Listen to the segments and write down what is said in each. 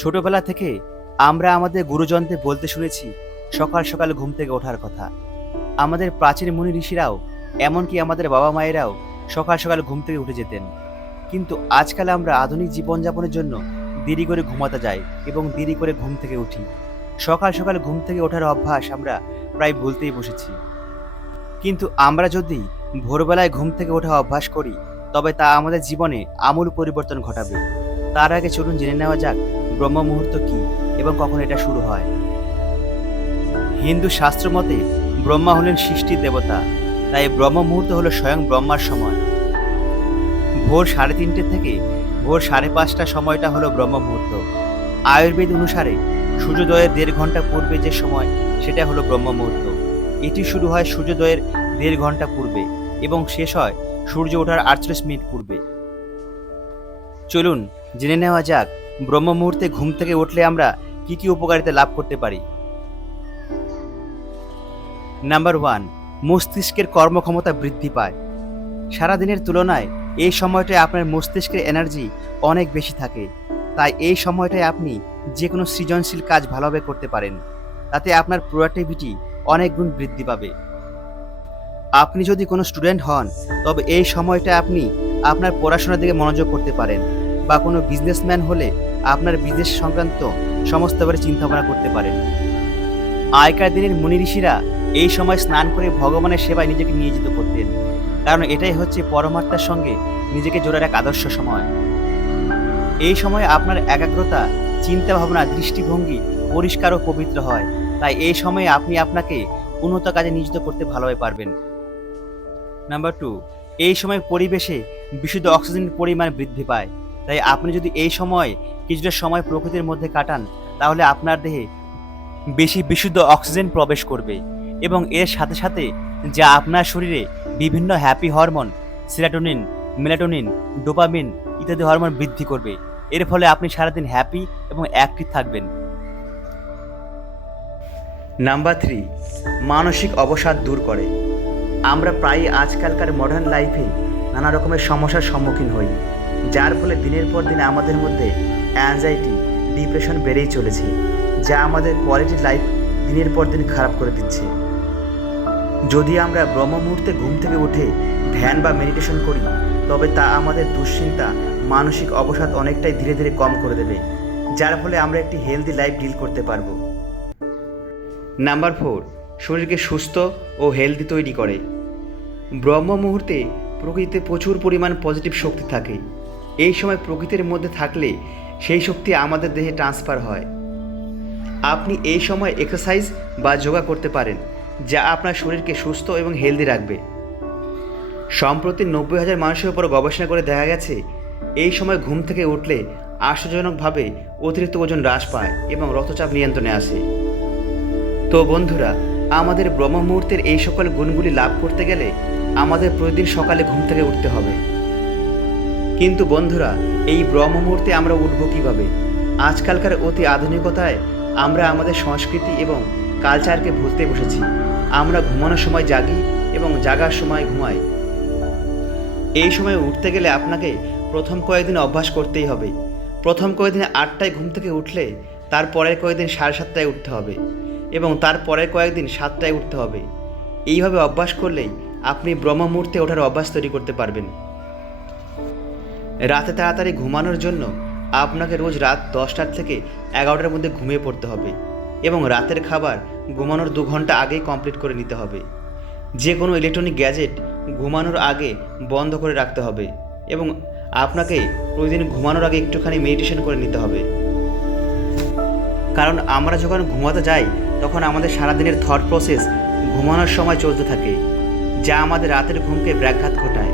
ছোটবেলা থেকে আমরা আমাদের গুরুজনদের বলতে শুনেছি সকাল সকাল ঘুম থেকে ওঠার কথা। আমাদের প্রাচীন মুনি ঋষিরাও, এমনকি আমাদের বাবা মায়েরাও সকাল সকাল ঘুম থেকে উঠে যেতেন। কিন্তু আজকাল আমরা আধুনিক জীবনযাপনের জন্য দেরি করে ঘুমাতে যাই এবং দেরি করে ঘুম থেকে উঠি। সকাল সকাল ঘুম থেকে ওঠার অভ্যাস আমরা প্রায় ভুলতেই বসেছি। কিন্তু আমরা যদি ভোরবেলায় ঘুম থেকে ওঠা অভ্যাস করি, তবে তা আমাদের জীবনে আমূল পরিবর্তন ঘটাবে। তার আগে চলুন জেনে নেওয়া যাক ব্রহ্ম মুহূর্ত কি এবং কখন এটা শুরু হয়। হিন্দু শাস্ত্র মতে ব্রহ্মা হলেন সৃষ্টির দেবতা, তাই ব্রহ্ম মুহূর্ত হলো স্বয়ং ব্রহ্মার সময়। ভোর 3:30 থেকে ভোর 5:30 সময়টা হলো ব্রহ্ম মুহূর্ত। আয়ুর্বেদ অনুসারে সূর্যোদয়ের 1.5 ঘন্টা পূর্বে যে সময়, সেটা হলো ব্রহ্ম মুহূর্ত। এটি শুরু হয় সূর্যোদয়ের 1.5 ঘন্টা পূর্বে এবং শেষ হয় সূর্য ওঠার 48 মিনিট পূর্বে। চলুন জেনে নেওয়া যাক ব্রহ্ম মুহূর্তে ঘুম থেকে উঠলে আমরা কি কি উপকারিতা লাভ করতে পারি। নাম্বার 1, মস্তিষ্কের কর্মক্ষমতা বৃদ্ধি পায়। সারাদিনের তুলনায় এই সময়টায় আপনার মস্তিষ্কের এনার্জি অনেক বেশি থাকে, তাই এই সময়টায় আপনি যে কোনো সৃজনশীল কাজ ভালোভাবে করতে পারেন। তাতে আপনার প্রোডাক্টিভিটি অনেক গুণ বৃদ্ধি পাবে। আপনি যদি কোনো স্টুডেন্ট হন, তবে এই সময়টায় আপনি আপনার পড়াশোনার দিকে মনোযোগ করতে পারেন, বা কোনো বিজনেসম্যান হলে আপনার বিজনেস সংক্রান্ত সমস্ত ব্যাপারে চিন্তাভাবনা করতে পারেন। আগেকার দিনের মুনি ঋষিরা এই সময় স্নান করে ভগবানের সেবায় নিজেকে নিয়োজিত করতেন, কারণ এটাই হচ্ছে পরমাত্মার সঙ্গে নিজেকে জোড়ার এক আদর্শ সময়। এই সময় আপনার একাগ্রতা, চিন্তা ভাবনা, দৃষ্টিভঙ্গি পরিষ্কার ও পবিত্র হয়, তাই এই সময়ে আপনি আপনাকে উন্নত কাজে নিয়োজিত করতে ভালোভাবে পারবেন। নাম্বার 2, এই সময় পরিবেশে বিশুদ্ধ অক্সিজেনের পরিমাণ বৃদ্ধি পায়, তাই আপনি যদি এই সময় কিছুটা সময় প্রকৃতির মধ্যে কাটান, তাহলে আপনার দেহে বেশি বিশুদ্ধ অক্সিজেন প্রবেশ করবে এবং এর সাথে সাথে যা আপনার শরীরে বিভিন্ন happy hormone, serotonin, melatonin, dopamine ইত্যাদি হরমোন বৃদ্ধি করবে। এর ফলে আপনি সারাদিন হ্যাপি এবং অ্যাক্টিভ থাকবেন। নাম্বার 3, মানসিক অবসাদ দূর করে। আমরা প্রায়ই আজকালকার মডার্ন লাইফে নানা রকমের সমস্যার সম্মুখীন হই, যার ফলে দিনের পর দিন আমাদের মধ্যে অ্যাংজাইটি, ডিপ্রেশন বেড়েই চলেছে, যা আমাদের কোয়ালিটি লাইফ দিনের পর দিন খারাপ করে দিচ্ছে। যদি আমরা ব্রহ্ম মুহূর্তে ঘুম থেকে উঠে ধ্যান বা মেডিটেশন করি, তবে তা আমাদের দুশ্চিন্তা, মানসিক অবসাদ অনেকটাই ধীরে ধীরে কম করে দেবে, যার ফলে আমরা একটি হেলদি লাইফ ডিল করতে পারবো। নাম্বার 4, শরীরকে সুস্থ ও হেলদি তৈরি করে। ব্রহ্ম মুহূর্তে প্রকৃতিতে প্রচুর পরিমাণ পজিটিভ শক্তি থাকে। এই সময় প্রকৃতির মধ্যে থাকলে সেই শক্তি আমাদের দেহে ট্রান্সফার হয়। আপনি এই সময় এক্সারসাইজ বা যোগা করতে পারেন, যা আপনার শরীরকে সুস্থ এবং হেলদি রাখবে। সম্প্রতি 90,000 মানুষের উপর গবেষণা করে দেখা গেছে এই সময় ঘুম থেকে উঠলে আশ্চর্যজনকভাবে অতিরিক্ত ওজন হ্রাস পায় এবং রক্তচাপ নিয়ন্ত্রণে আসে। তো বন্ধুরা, আমাদের ব্রহ্ম মুহূর্তের এই সকল গুণগুলি লাভ করতে গেলে আমাদের প্রতিদিন সকালে ঘুম থেকে উঠতে হবে। কিন্তু বন্ধুরা, এই ব্রহ্ম মুহূর্তে আমরা উঠব কীভাবে? আজকালকার অতি আধুনিকতায় আমরা আমাদের সংস্কৃতি এবং কালচারকে ভুলতে বসেছি। আমরা ঘুমানোর সময় জাগি এবং জাগার সময় ঘুমাই। এই সময় উঠতে গেলে আপনাকে প্রথম কয়েকদিন অভ্যাস করতেই হবে। প্রথম কয়েকদিন 8টায় ঘুম থেকে উঠলে তার পরের কয়েকদিন 7:30টায় উঠতে হবে এবং তার পরের কয়েকদিন 7টায় উঠতে হবে। এইভাবে অভ্যাস করলেই আপনি ব্রহ্ম মুহূর্তে ওঠার অভ্যাস তৈরি করতে পারবেন। রাতে তাড়াতাড়ি ঘুমানোর জন্য আপনাকে রোজ রাত 10টা থেকে 11টার মধ্যে ঘুমিয়ে পড়তে হবে এবং রাতের খাবার ঘুমানোর 2 ঘন্টা আগেই কমপ্লিট করে নিতে হবে। যে কোনো ইলেকট্রনিক গ্যাজেট ঘুমানোর আগে বন্ধ করে রাখতে হবে এবং আপনাকে প্রতিদিন ঘুমানোর আগে একটুখানি মেডিটেশন করে নিতে হবে। কারণ আমরা যখন ঘুমাতে যাই, তখন আমাদের সারাদিনের থট প্রসেস ঘুমানোর সময় চলতে থাকে, যা আমাদের রাতের ঘুমকে ব্যাঘাত ঘটায়।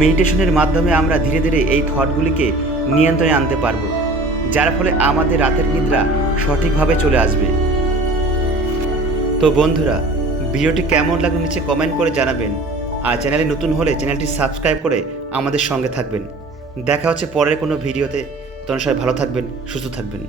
মেডিটেশনের মাধ্যমে আমরা ধীরে ধীরে এই থটগুলিকে নিয়ন্ত্রণে আনতে পারবো, যার ফলে আমাদের রাতের নিদ্রা সঠিকভাবে চলে আসবে। তো বন্ধুরা, ভিডিওটি কেমন লাগলো নিচে কমেন্ট করে জানাবেন, আর চ্যানেলে নতুন হলে চ্যানেলটি সাবস্ক্রাইব করে আমাদের সঙ্গে থাকবেন। দেখা হচ্ছে পরের কোনো ভিডিওতে। তখন সবাই ভালো থাকবেন, সুস্থ থাকবেন।